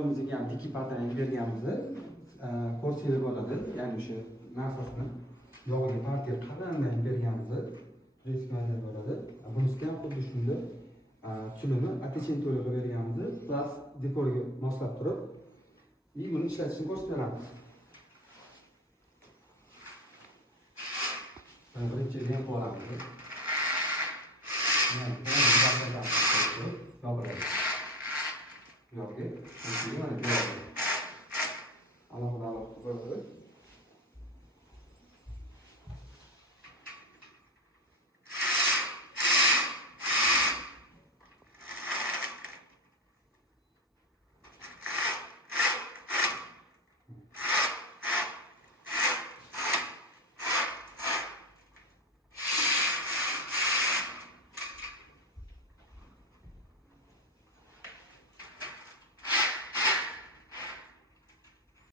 moyolimizga ham dikki patron berganmiz. Korsiya bo'ladi, ya'ni o'sha narsasini yog'iga partiya qalindan berganmiz. Preskmalar bo'ladi. Bunisi ham xuddi shunday tulini attention to'liqqa berganmiz. Plus dekorga moslab turib, buni ishlatishni ko'rsatib beramiz. Birinchi ham qo'yamiz. Yog'i,